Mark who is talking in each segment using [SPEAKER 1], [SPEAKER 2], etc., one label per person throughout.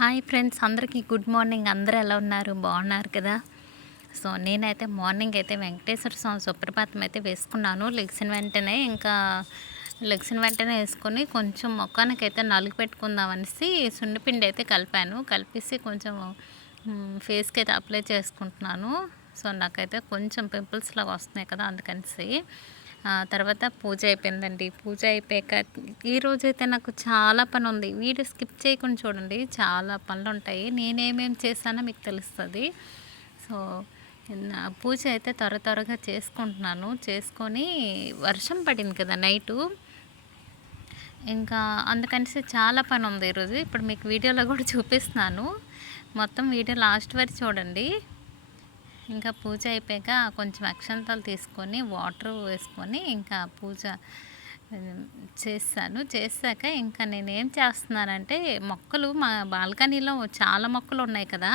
[SPEAKER 1] Hi friends అందరికీ good morning. అందరూ ఎలా ఉన్నారు? బాగున్నారు కదా? సో నేనైతే మార్నింగ్ అయితే వెంకటేశ్వర స్వామి సుప్రభాతం అయితే వేసుకున్నాను. లెగ్సిన వెంటనే ఇంకా లెగ్సిన వెంటనే వేసుకొని కొంచెం మొక్కానికి అయితే నలుగు పెట్టుకుందాం అనేసి సున్నిపిండి అయితే కలిపాను. కలిపేసి కొంచెం ఫేస్కి అయితే అప్లై చేసుకుంటున్నాను. సో నాకైతే కొంచెం పింపుల్స్ లాగా వస్తున్నాయి కదా అందుకనేసి. తర్వాత పూజ అయిపోయిందండి. పూజ అయిపోయాక ఈ రోజైతే నాకు చాలా పని ఉంది వీడియో స్కిప్ చేయకుండా చూడండి. చాలా పనులు ఉంటాయి నేనేమేమి చేశానో మీకు తెలుస్తుంది. సో నా పూజ అయితే త్వర త్వరగా చేసుకుంటున్నాను. చేసుకొని వర్షం పడింది కదా నైటు. ఇంకా అందుకనేసి చాలా పని ఉంది ఈరోజు ఇప్పుడు మీకు వీడియోలో కూడా చూపిస్తున్నాను. మొత్తం వీడియో లాస్ట్ వరకు చూడండి. ఇంకా పూజ అయిపోయాక కొంచెం అక్షంతలు తీసుకొని వాటర్ వేసుకొని ఇంకా పూజ చేస్తాను. చేశాక ఇంకా నేను ఏం చేస్తున్నానంటే మొక్కలు మా బాల్కనీలో చాలా మొక్కలు ఉన్నాయి కదా.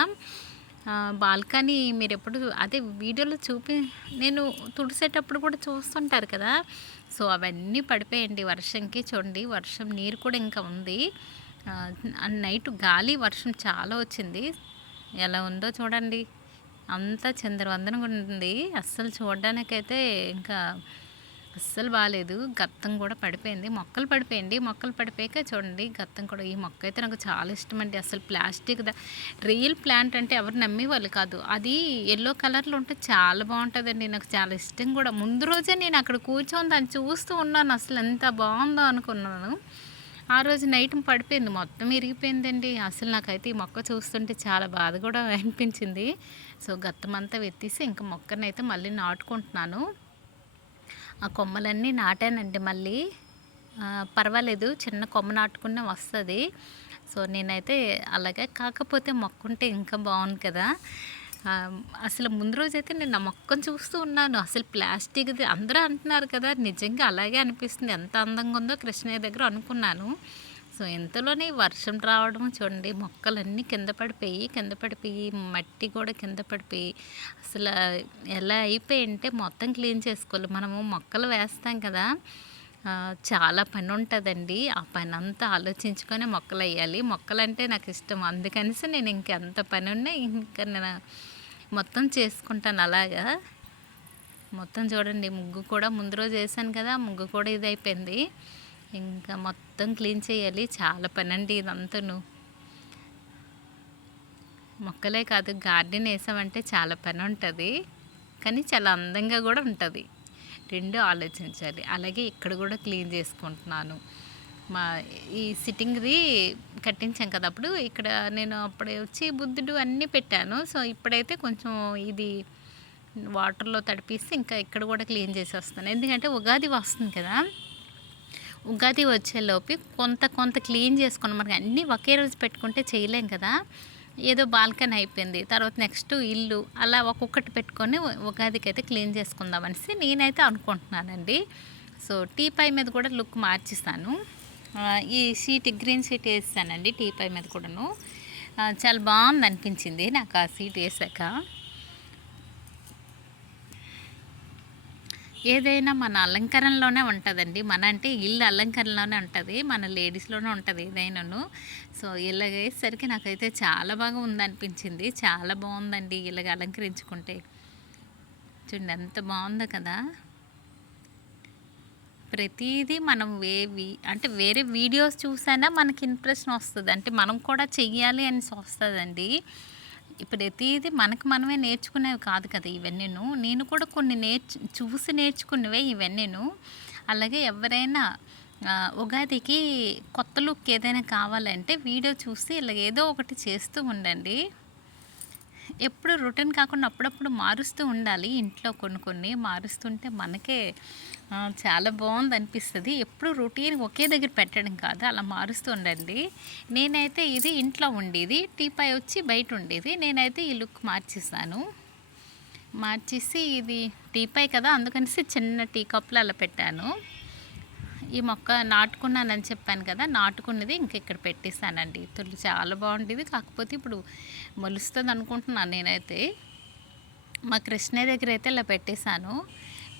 [SPEAKER 1] బాల్కనీ మీరు ఎప్పుడు అదే వీడియోలో చూపి నేను తుడిసేటప్పుడు కూడా చూస్తుంటారు కదా. సో అవన్నీ పడిపోయండి వర్షంకి చూడండి. వర్షం నీరు కూడా ఇంకా ఉంది. నైట్ గాలి వర్షం చాలా వచ్చింది. ఎలా ఉందో చూడండి. అంతా చంద్రవందనగా ఉంది అస్సలు చూడడానికైతే ఇంకా అస్సలు బాగాలేదు గత్తం కూడా పడిపోయింది. మొక్కలు పడిపోయింది మొక్కలు పడిపోయాక చూడండి. గత్తం కూడా ఈ మొక్క అయితే నాకు చాలా ఇష్టం అండి అసలు ప్లాస్టిక్ ద రియల్ ప్లాంట్ అంటే ఎవరు నమ్మేవాళ్ళు కాదు. అది ఎల్లో కలర్లో ఉంటే చాలా బాగుంటుందండి. నాకు చాలా ఇష్టం కూడా. ముందు రోజే నేను అక్కడ కూర్చొని దాన్ని చూస్తూ ఉన్నాను. అసలు ఎంత బాగుందో అనుకున్నాను. ఆ రోజు నైట్ పడిపోయింది మొత్తం ఇరిగిపోయిందండి. అసలు నాకైతే ఈ మొక్క చూస్తుంటే చాలా బాధ కూడా అనిపించింది. సో గత్తమంతా వెత్తేసి ఇంకా మొక్కనైతే మళ్ళీ నాటుకుంటున్నాను. ఆ కొమ్మలన్నీ నాటానండి మళ్ళీ. పర్వాలేదు చిన్న కొమ్మ నాటుకున్న వస్తుంది. సో నేనైతే అలాగే కాకపోతే మొక్క ఉంటే ఇంకా బాగుంది కదా. అసలు ముందు రోజైతే నేను ఆ మొక్కను చూస్తూ ఉన్నాను. అసలు ప్లాస్టిక్ది అందరూ అంటున్నారు కదా నిజంగా అలాగే అనిపిస్తుంది. ఎంత అందంగా ఉందో కృష్ణయ్య దగ్గర అనుకున్నాను. సో ఇంతలోనే వర్షం రావడం చూడండి మొక్కలన్నీ కింద పడిపోయి కింద పడిపోయి మట్టి కూడా కింద పడిపోయి అసలు ఎలా అయిపోయి అంటే మొత్తం క్లీన్ చేసుకోవాలి. మనము మొక్కలు వేస్తాం కదా చాలా పని ఉంటుందండి. ఆ పని అంతా ఆలోచించుకొని మొక్కలు వేయాలి. మొక్కలంటే నాకు ఇష్టం. అందుకనేసి నేను ఇంకెంత పని ఉన్నా ఇంకా నేను మొత్తం చేసుకుంటాను అలాగా. మొత్తం చూడండి ముగ్గు కూడా ముందు రోజు వేసాను కదా ముగ్గు కూడా ఇది అయిపోయింది. ఇంకా మొత్తం క్లీన్ చేయాలి చాలా పని అండి ఇదంతాను. మొక్కలే కాదు గార్డెన్ వేసామంటే చాలా పని ఉంటుంది. కానీ చాలా అందంగా కూడా ఉంటుంది. రెండు ఆలోచించాలి. అలాగే ఇక్కడ కూడా క్లీన్ చేసుకుంటున్నాను. మా ఈ సిట్టింగ్ది కట్టించాం కదా అప్పుడు. ఇక్కడ నేను అప్పుడు వచ్చి బుద్ధుడు అన్నీ పెట్టాను. సో ఇప్పుడైతే కొంచెం ఇది వాటర్లో తడిపిస్తే ఇంకా ఇక్కడ కూడా క్లీన్ చేసేస్తాను. ఎందుకంటే ఉగాది వస్తుంది కదా. ఉగాది వచ్చేలోపు కొంత కొంత క్లీన్ చేసుకుని మనకి అన్నీ ఒకే రోజు పెట్టుకుంటే చేయలేం కదా. ఏదో బాల్కనీ అయిపోయింది. తర్వాత నెక్స్ట్ ఇల్లు అలా ఒక్కొక్కటి పెట్టుకొని ఉగాదికి అయితే క్లీన్ చేసుకుందాం అనేసి నేనైతే అనుకుంటున్నానండి. సో టీ పై మీద కూడా లుక్ మార్చిస్తాను. ఈ షీట్ గ్రీన్ షీట్ వేసానండి టీ పై మీద కూడాను. చాలా బాగుంది అనిపించింది నాకు ఆ సీట్ వేసాక. ఏదైనా మన అలంకరణలోనే ఉంటుందండి. మన అంటే ఇల్లు అలంకరణలోనే ఉంటుంది మన లేడీస్లోనే ఉంటుంది ఏదైనాను. సో ఇలాగ వేసేసరికి నాకైతే చాలా బాగా ఉందనిపించింది. చాలా బాగుందండి ఇలాగ అలంకరించుకుంటే. చూడండి ఎంత బాగుందో కదా. ప్రతిదీ మనం వేవి అంటే వేరే వీడియోస్ చూసైనా మనకి ఇంప్రెషన్ వస్తుంది. అంటే మనం కూడా చెయ్యాలి అని వస్తుందండి. ప్రతిదీ మనకు మనమే నేర్చుకునేవి కాదు కదా ఇవన్నీను. నేను కూడా కొన్ని నేర్చు చూసి నేర్చుకున్నవే ఇవన్నీను. అలాగే ఎవరైనా ఉగాదికి కొత్త లుక్ ఏదైనా కావాలంటే వీడియో చూసి ఇలా ఏదో ఒకటి చేస్తూ ఉండండి. ఎప్పుడు రొటీన్ కాకుండా అప్పుడప్పుడు మారుస్తూ ఉండాలి. ఇంట్లో కొన్ని కొన్ని మారుస్తుంటే మనకే చాలా బాగుంది అనిపిస్తుంది ఎప్పుడు రొటీన్ ఒకే దగ్గర పెట్టడం కాదు అలా మారుస్తూ ఉండండి. నేనైతే ఇది ఇంట్లో ఉండేది. టీపాయ్ వచ్చి బయట ఉండేది. నేనైతే ఈ లుక్ మార్చేసాను మార్చేసి ఇది టీపాయ్ కదా అందుకనేసి చిన్న టీ కప్లో అలా పెట్టాను. ఈ మొక్క నాటుకున్నానని చెప్పాను కదా నాటుకున్నది ఇంక ఇక్కడ పెట్టేశానండి. తుల్లి చాలా బాగుండేది కాకపోతే ఇప్పుడు మొలుస్తుంది అనుకుంటున్నాను నేనైతే. మా కృష్ణయ్య దగ్గర అయితే ఇలా పెట్టేశాను.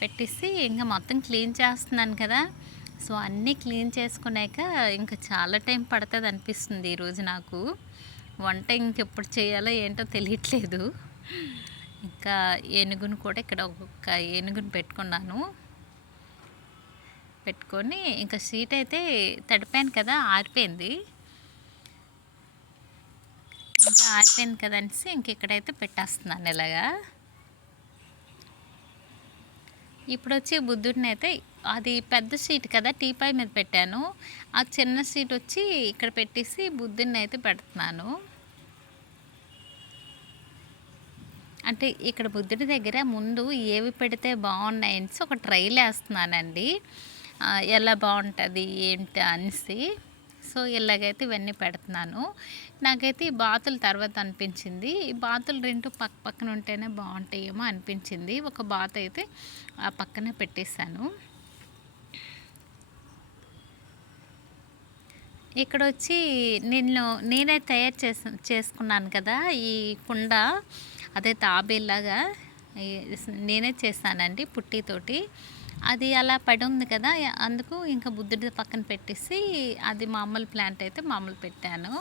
[SPEAKER 1] పెట్టేసి ఇంకా మొత్తం క్లీన్ చేస్తున్నాను కదా. సో అన్నీ క్లీన్ చేసుకున్నాక ఇంకా చాలా టైం పడుతుంది అనిపిస్తుంది ఈరోజు నాకు. వంట ఇంకెప్పుడు చేయాలో ఏంటో తెలియట్లేదు. ఇంకా ఏనుగును కూడా ఇక్కడ ఒక ఏనుగుని పెట్టుకున్నాను. పెట్టుకొని ఇంకా సీట్ అయితే తడిపాను కదా ఆరిపోయింది. ఇంకా ఆరిపోయింది కదా అనేసి ఇంక ఇక్కడైతే పెట్టేస్తున్నాను ఇలాగా. ఇప్పుడు వచ్చి బుద్ధుడిని అయితే అది పెద్ద సీట్ కదా టీపాయ్ మీద పెట్టాను. ఆ చిన్న సీట్ వచ్చి ఇక్కడ పెట్టేసి బుద్ధుడిని అయితే పెడుతున్నాను. అంటే ఇక్కడ బుద్ధుడి దగ్గర ముందు ఏవి పెడితే బాగున్నాయని ఒక ట్రైల్ వేస్తున్నానండి. ఎలా బాగుంటుంది ఏంటి అనేసి. సో ఇలాగైతే ఇవన్నీ పెడుతున్నాను. నాకైతే ఈ బాతులు తర్వాత అనిపించింది. ఈ బాతులు రెండు పక్క పక్కన ఉంటేనే బాగుంటాయేమో అనిపించింది. ఒక బాత అయితే ఆ పక్కనే పెట్టేశాను. ఇక్కడ వచ్చి నేను నేనే తయారు చేసు చేసుకున్నాను కదా ఈ కుండ. అదే తాబేలాగా నేనే చేస్తానండి పుట్టితోటి. అది అలా పడి ఉంది కదా అందుకు ఇంకా బుద్ధుడి పక్కన పెట్టేసి అది మామూలు ప్లాంట్ అయితే మామూలు పెట్టాను.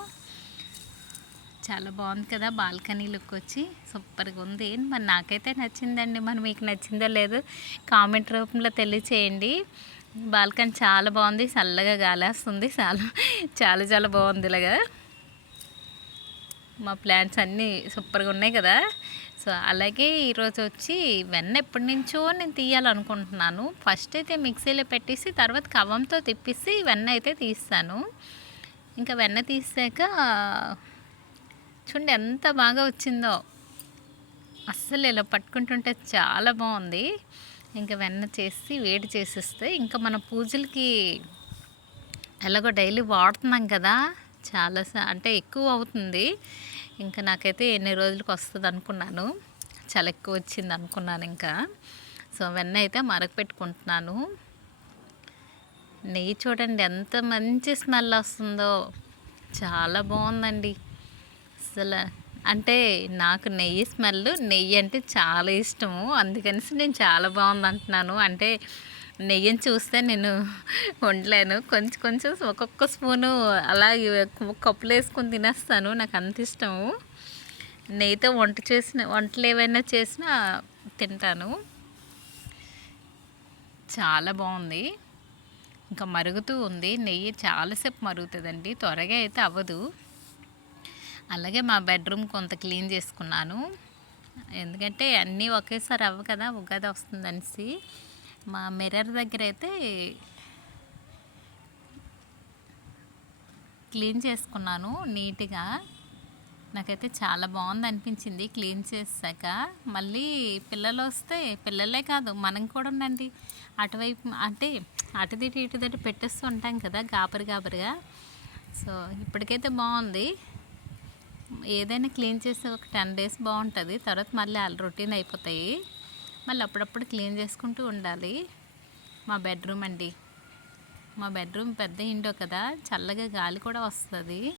[SPEAKER 1] చాలా బాగుంది కదా బాల్కనీ లుక్ వచ్చి సూపర్గా ఉంది. మరి నాకైతే నచ్చిందండి మరి మీకు నచ్చిందో లేదో కామెంట్ రూపంలో తెలియచేయండి. బాల్కనీ చాలా బాగుంది చల్లగా గాలేస్తుంది చాలా చాలా చాలా బాగుంది ఇలాగా. మా ప్లాంట్స్ అన్నీ సూపర్గా ఉన్నాయి కదా. సో అలాగే ఈరోజు వచ్చి వెన్న ఎప్పటి నుంచో నేను తీయాలనుకుంటున్నాను. ఫస్ట్ అయితే మిక్సీలో పెట్టేసి తర్వాత కవ్వంతో తిప్పేసి వెన్న అయితే తీస్తాను. ఇంకా వెన్న తీసాక చూడండి ఎంత బాగా వచ్చిందో. అస్సలు ఇలా పట్టుకుంటుంటే చాలా బాగుంది. ఇంకా వెన్న చేసి వేడి చేసేస్తే ఇంకా మన పూజలకి ఎలాగో డైలీ వాడుతున్నాం కదా. చాలా అంటే ఎక్కువ అవుతుంది. ఇంకా నాకైతే ఎన్ని రోజులకు వస్తుంది అనుకున్నాను. చాలా ఎక్కువ వచ్చింది అనుకున్నాను ఇంకా. సో వెన్న అయితే మరగపెట్టుకుంటున్నాను నెయ్యి చూడండి ఎంత మంచి స్మెల్ వస్తుందో. చాలా బాగుందండి. అసలు అంటే నాకు నెయ్యి స్మెల్ నెయ్యి అంటే చాలా ఇష్టము. అందుకనేసి నేను చాలా బాగుంది అంటున్నాను అంటే నెయ్యిని చూస్తే నేను వండలేను. కొంచెం కొంచెం ఒక్కొక్క స్పూను అలాగే కప్పులు వేసుకొని తినేస్తాను. నాకు అంత ఇష్టము. నెయ్యితో వంట చేసిన వంటలు ఏవైనా చేసినా తింటాను. చాలా బాగుంది. ఇంకా మరుగుతూ ఉంది. నెయ్యి చాలాసేపు మరుగుతుందండి. త్వరగా అయితే అవ్వదు. అలాగే మా బెడ్రూమ్ కొంత క్లీన్ చేసుకున్నాను. ఎందుకంటే అన్నీ ఒకేసారి అవ్వ కదా ఉగాది వస్తుందనేసి. మా మిర్రర్ దగ్గర అయితే క్లీన్ చేసుకున్నాను నీట్గా. నాకైతే చాలా బాగుంది అనిపించింది క్లీన్ చేశాక మళ్ళీ పిల్లలు వస్తే పిల్లలే కాదు మనం కూడా ఉండండి. అటువైపు అంటే అటుదిటి ఇటుదిటి పెట్టేస్తూ ఉంటాం కదా గాబరి గాబరిగా. సో ఇప్పటికైతే బాగుంది. ఏదైనా క్లీన్ చేస్తే ఒక టెన్ డేస్ బాగుంటుంది. తర్వాత మళ్ళీ అలా రొటీన్ అయిపోతాయి. మళ్ళీ అప్పుడప్పుడు క్లీన్ చేసుకుంటూ ఉండాలి. మా బెడ్రూమ్ అండి. మా బెడ్రూమ్ పెద్ద ఇండో కదా చల్లగా గాలి కూడా వస్తుంది.